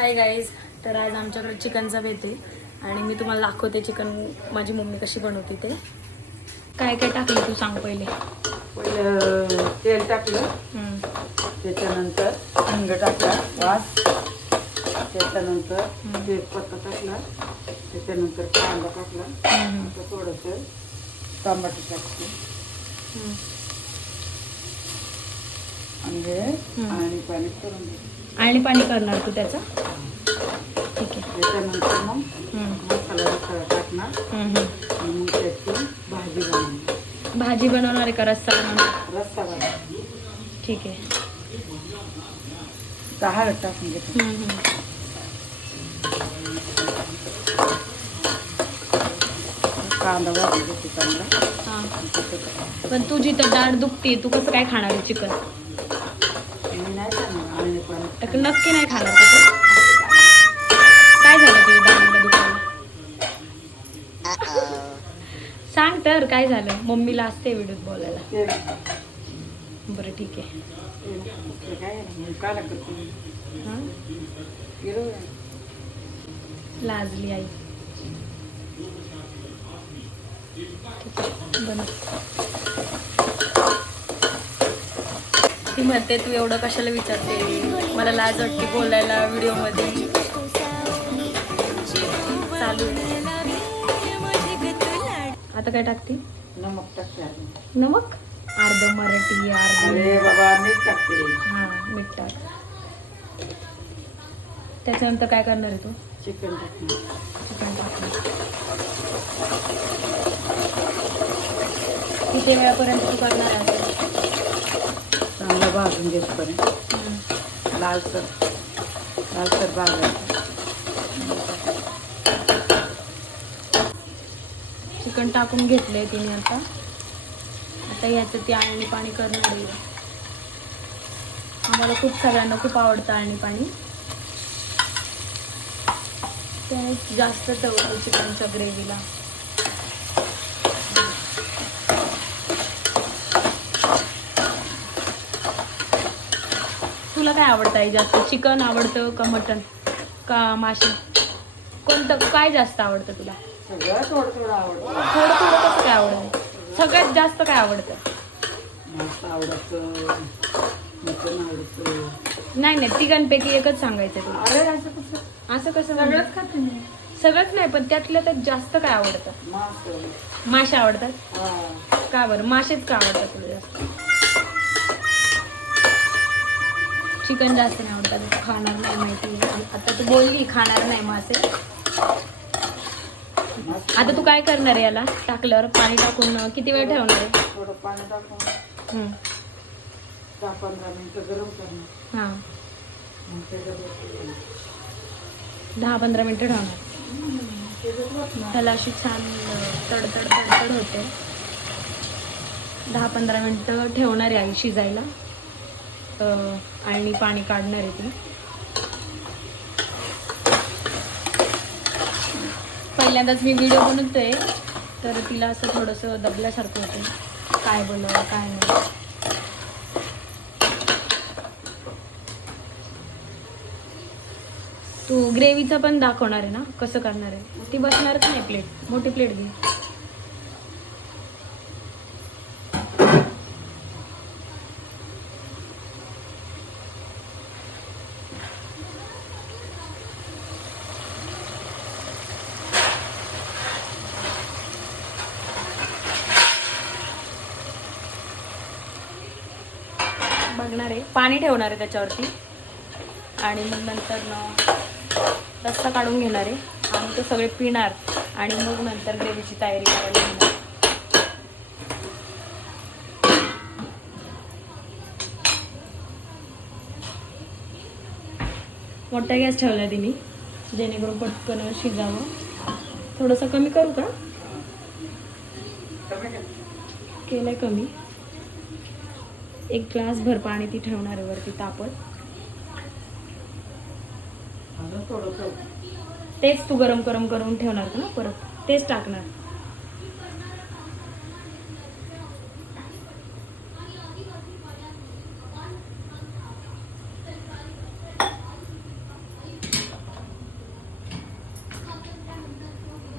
Hi guys. तर आज आमच्याकडे चिकनचा बेत आहे आणि मी तुम्हाला दाखवते चिकन माझी मम्मी कशी बनवते ते. काय काय टाकलं तू सांग पहिले. पहिलं तेल टाकलं, त्याच्यानंतर हिंग टाकला वास, त्याच्यानंतर तेजपत्ता टाकला, त्याच्यानंतर कांदा टाकला, आता थोडंसं टमाटर टाकते आणि पाणी करून घे. आणि पाणी करणार तू त्याचं. ठीक आहे. त्याच्यानंतर मग मसाला टाकणार आणि मग त्याची भाजी बनवणार. भाजी बनवणार आहे का रस्सा बनवणार. रस्सा बनवणार. ठीक आहे. हळद टाकून घेते. कांदा भाजी घेते चांगला. हां, पण तुझी तर दाढ दुखते, तू कसं काय खाणार आहे चिकन. मी नाही खाणार आणि पण नक्की नाही खाणार का तू. काय झालं तुझ्या दाढीला दुखायला. सांग तर काय झालं. मम्मीला असते व्हिडिओत बोलायला. बरं ठीक आहे. हां, लाजली आई. बनव. ती म्हणते तू एवढं कशाला विचारते, मला लाज वाटते बोलायला व्हिडिओमध्ये. चालू आहे. आता काय टाकते. नमक टाकते. नमक अर्ध मराठी अर्ध. अरे बाबा मीठ टाकते. हां, मीठ टाक. त्याच्यानंतर काय करणार आहे तू. चिकन टाकणार. चिकन टाकणार. किती वेळापर्यंत तू करणार आहे. चांगला भाजून घेतपर्यंत लालसर भाजायचं. चिकन टाकून घेतलंय तिने. आता ह्याचं ती आळणी पाणी करणार आहे. आम्हाला खूप सगळ्यांना खूप आवडतं आळणी पाणी. त्याने जास्त चव येते चिकनच्या ग्रेव्हीला. तुला काय आवडतं आहे जास्त. चिकन आवडतं का मटन का मासे. कोणतं काय जास्त आवडतं तुला. सगळं थोडं थोडं आवडतं. थोडं थोडं कसं काय आवडतं. सगळ्यात जास्त काय आवडतं. मस्त आवडतं, मटण आवडतं. नाही तिघांपैकी एकच सांगायचं तुला. अरे असं कसं सगळंच खाते मी. सगळंच नाही पण त्यातलं त्यात जास्त काय आवडतं. मासे आवडतात. का बरं मासेच का आवडतात तुला जास्त. चिकन जास्त नाही आवडतात. खाणार नाही माहिती. आता तू बोलली खाणार नाही मासे. आता तू काय करणार आहे. याला टाकल्यावर पाणी टाकून किती वेळ ठेवणार आहे. थोडं पाणी टाकून 10-15 मिनिटं गरम करणार. हां, 10-15 मिनिटं ठेवणार. त्याला अशी छान तडतड होते. 10-15 मिनिटं ठेवणार आहे आई शिजायला आणि पाणी काढणार आहे ती. पहिल्यांदाच मी व्हिडिओ बनवतोय तर तिला असं थोडंसं दबल्यासारखं होतं. काय बोलावं काय नाही. तू ग्रेव्हीचं पण दाखवणार आहे ना कसं करणार आहे. ती बसणारच नाही. प्लेट मोठी प्लेट घे. बघणार आहे. पाणी ठेवणार आहे त्याच्यावरती आणि मग नंतर रस्सा काढून घेणार आहे आणि ते सगळे पिणार आणि मग नंतर ग्रेव्हीची तयारी करायला घेणार. मोठा गॅस ठेवला तिने जेणेकरून पटकन शिजावं. थोडंसं कमी करू का. केलंय कमी. एक ग्लास भर पाणी ती ठेवणार आहे वरती तापत. तेच तू गरम करून ठेवणार का ना परत. तेच टाकणार.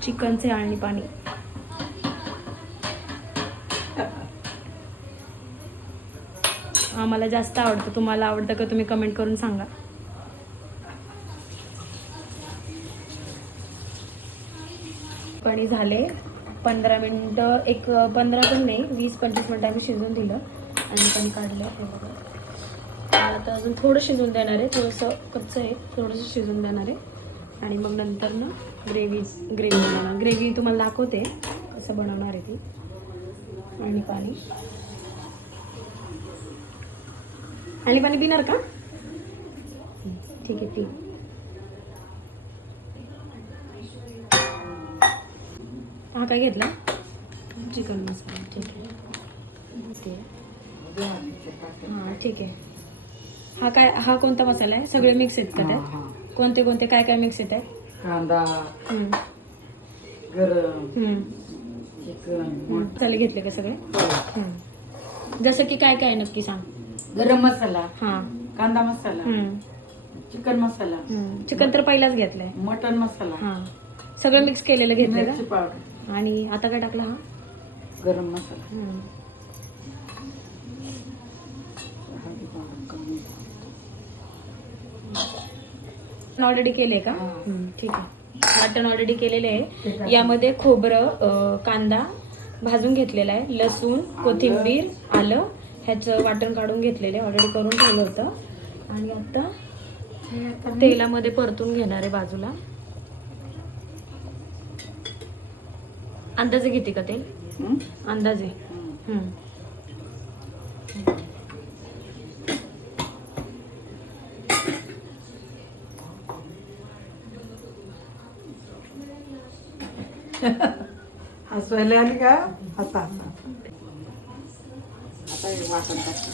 चिकनचे आळणी पाणी. आम्हाला जास्त आवडतं. तुम्हाला आवडतं का तुम्ही कमेंट करून सांगा. पाणी झाले 15 मिनटं, 15 पण नाही 20-25 मिनटं आम्ही शिजवून दिलं आणि पाणी काढलं. हे बघा, आता अजून थोडं शिजवून देणार आहे. थोडंसं कच्चं आहे, थोडंसं शिजवून देणार आहे आणि मग नंतर ना ग्रेव्ही बनवणार. ग्रेव्ही तुम्हाला दाखवते कसं बनवणार आहे ती. आणि पाणी पिणार का? ठीक आहे ठीक. हा काय घेतला? चिकन मसाला. ठीक आहे. हां ठीक आहे. हा कोणता मसाला आहे? सगळे मिक्स आहेत का त्यात? कोणते काय मिक्स येत आहे? कांदा, गरम, चिकन, मसाले घेतले का सगळे? जसं की काय नक्की सांग. गरम मसाला, हां, कांदा मसाला, चिकन मसाला, चिकन तर पहिलाच घेतलंय. मटन मसाला, हां, सगळं मिक्स केलेलं घेतलं मिरची का? पावडर, आणि आता काय टाकला? हा गरम मसाला, ऑलरेडी केले का? ठीक आहे. वाटण ऑलरेडी केलेले आहे. यामध्ये खोबरं, कांदा भाजून घेतलेला आहे, लसूण, कोथिंबीर, आलं ह्याचं वाटण काढून घेतलेलं आहे. ऑलरेडी करून ठेवलं होतं. आणि आता तेलामध्ये परतून घेणार आहे बाजूला. अंदाजे घेते का तेल? अंदाजे. हसवायला आली का? आता हे वाटण टाकतो.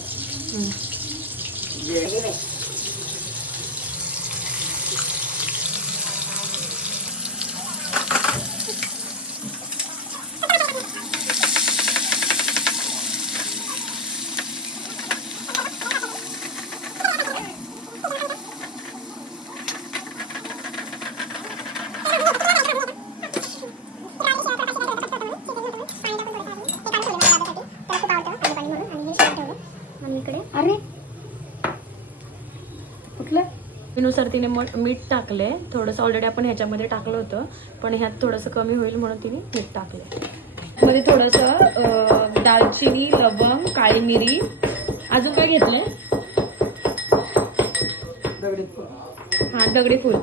अरे कुठलं? नुसार तिने मीठ टाकलंय थोडंसं. ऑलरेडी आपण ह्याच्यामध्ये टाकलं होतं, पण ह्यात थोडंसं कमी होईल म्हणून तिने मीठ टाकलंय. मध्ये थोडंसं दालचिनी, लवंग, काळी मिरी, अजून काय घेतलंय? दगडी फूल.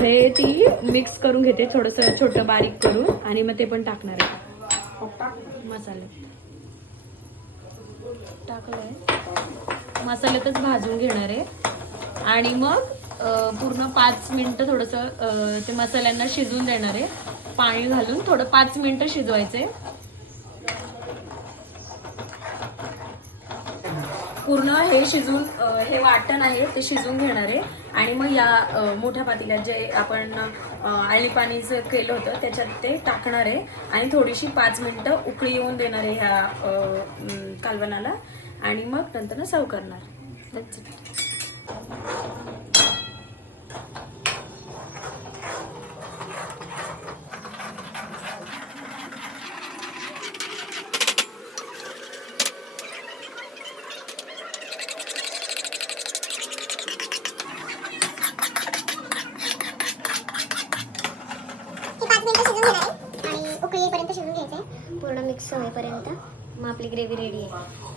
हे ती मिक्स करून घेते थोडंसं छोटं बारीक करून, आणि मग ते पण टाकणार आहे. मसाले टाकलंय, मसाल्यातच भाजून घेणार आहे. आणि मग पूर्ण 5 मिनिटं थोडंसं ते मसाल्यांना शिजवून देणार आहे. पाणी घालून थोडं 5 मिनिटं शिजवायचे. पूर्ण हे शिजून, हे वाटण आहे ते शिजवून घेणार आहे. आणि मग या मोठ्या पातेल्यात जे आपण आळणी पाणीचं केलं होतं त्याच्यात ते टाकणार आहे आणि थोडीशी 5 मिनिटं उकळी येऊन देणार आहे ह्या कालवणाला. आणि मग नंतर सर्व करणार. That's it. उकळीपर्यंत शिजून घ्यायचंय पूर्ण मिक्स होईपर्यंत. मग आपली ग्रेव्ही रेडी आहे.